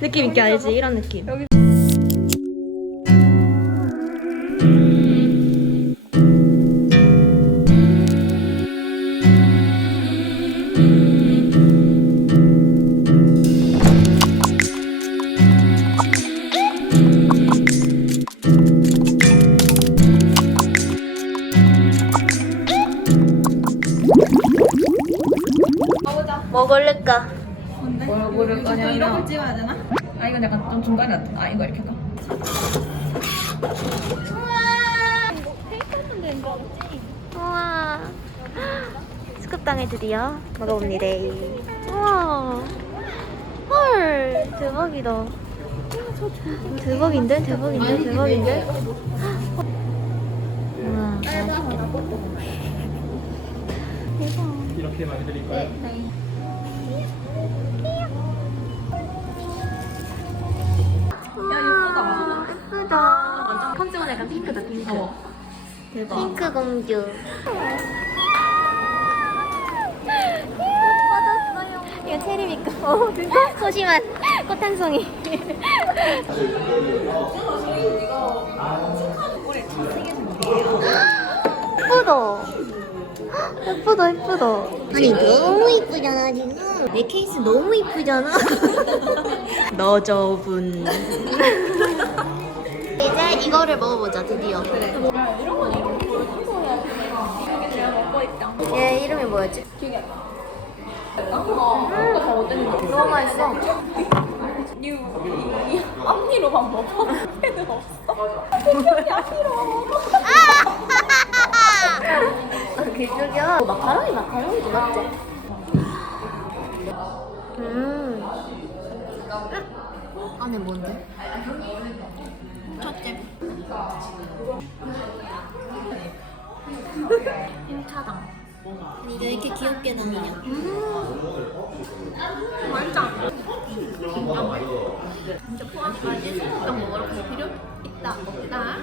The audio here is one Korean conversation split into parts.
느낌 있게 알지? 이런 느낌. 뭐고 를까? 뭘 고를 거냐면 이런 걸 찍어야 되나? 아 이건 약간 좀 중간에 놔둬. 아 이거 이렇게 할까? 우와. 스쿱당에 드디어 먹어봅니다. 우와. 헐, 대박이다. 대박인데? 대박인데? 대박인데? 우와, 맛있겠다. 이렇게 만드릴까요? 야, 약간 핑크다 핑크. 대박. 핑크 공주. 이거 체리미 거. 어, 진짜? 소심한 꽃 한 송이. 예쁘다. 예쁘다, 예쁘다. 아니, 너무 이쁘잖아, 지금. 내 케이스 너무 이쁘잖아. 너저분. 이거를 먹어보자, 드디어. 그래. 얘 이름이 뭐였지? 음, 너무 맛있어. 앞니로만 먹어. 배는 없어. 아, 그쪽이야. 마카로니, 마카로니도 맞지? 음. 안에 뭔데? 첫째. 차당. 이거 이렇게 귀엽게 나오냐? 맛있다. 진짜 포함까지 스프랑 먹으러 갈 필요 있다 없다.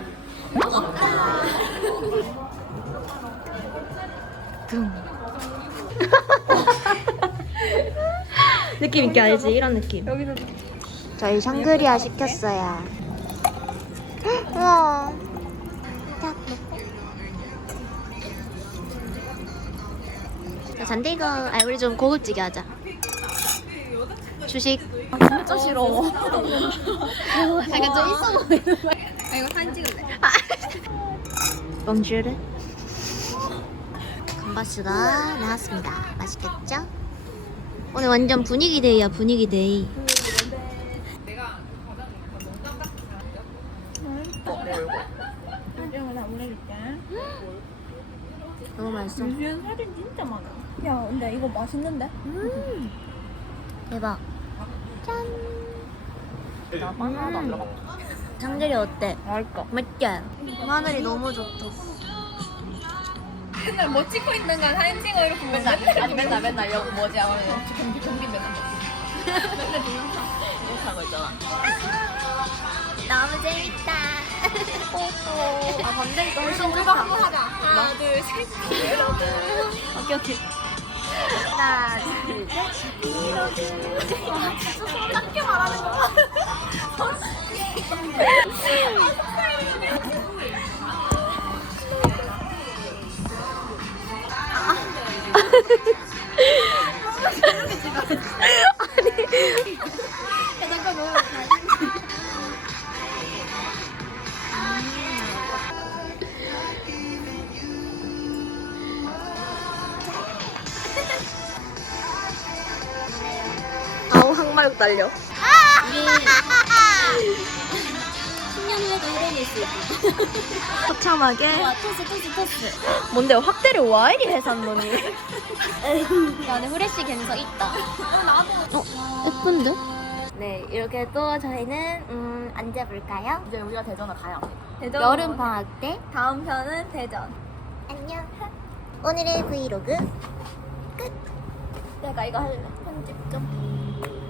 없다. 둥. 느낌 있게 알지? 이런 느낌. 여기서 저희 샹그리아 시켰어요. 이거, 아, 우리 좀 고급지게 하자. 주식. 진짜 싫어. 약간 좀 있어 보이는 거야. 아 이거 사진 찍을래. 봉주르. 감바스가 나왔습니다. 맛있겠죠? 오늘 완전 분위기 데이야, 분위기 데이. 나중에 다 보내줄게. 너무 맛있어. 유주연 사진 진짜 많아. 야 근데 이거 맛있는데? 음. 대박. 짠. 나 바나나 안 들어가. 장들이 어때? 맛있어. 맛있지? 마늘이 너무 좋다. 맨날 뭐 찍고 있는 건 사진 찍어 이렇게 맨날 아니 맨날 맨날 여기 뭐지 하면 경기 경기 맨날 맨날 동영상 이렇게 하고 있잖아. 너무 재밌다. 아 반대니까 훨씬 우리가 한번 하자. 하나 둘 셋. 여러분. 오케이, 오케이. 하나, 둘, 셋. 와 진짜 소리답게 말하는 거야. 10년 후에도 이러고 있을 처참하게. 와 토스 토스 토스 뭔데, 확대를 와 이리 해산노니? 야 근데 후레쉬 갬성 있다 어, 예쁜데? 네 이렇게 또 저희는 음 앉아볼까요? 이제 우리가 대전을 돼. 대전 여름 방학 때 다음 편은 대전. 안녕 오늘의 브이로그 내가 이거 할래. 편집 좀.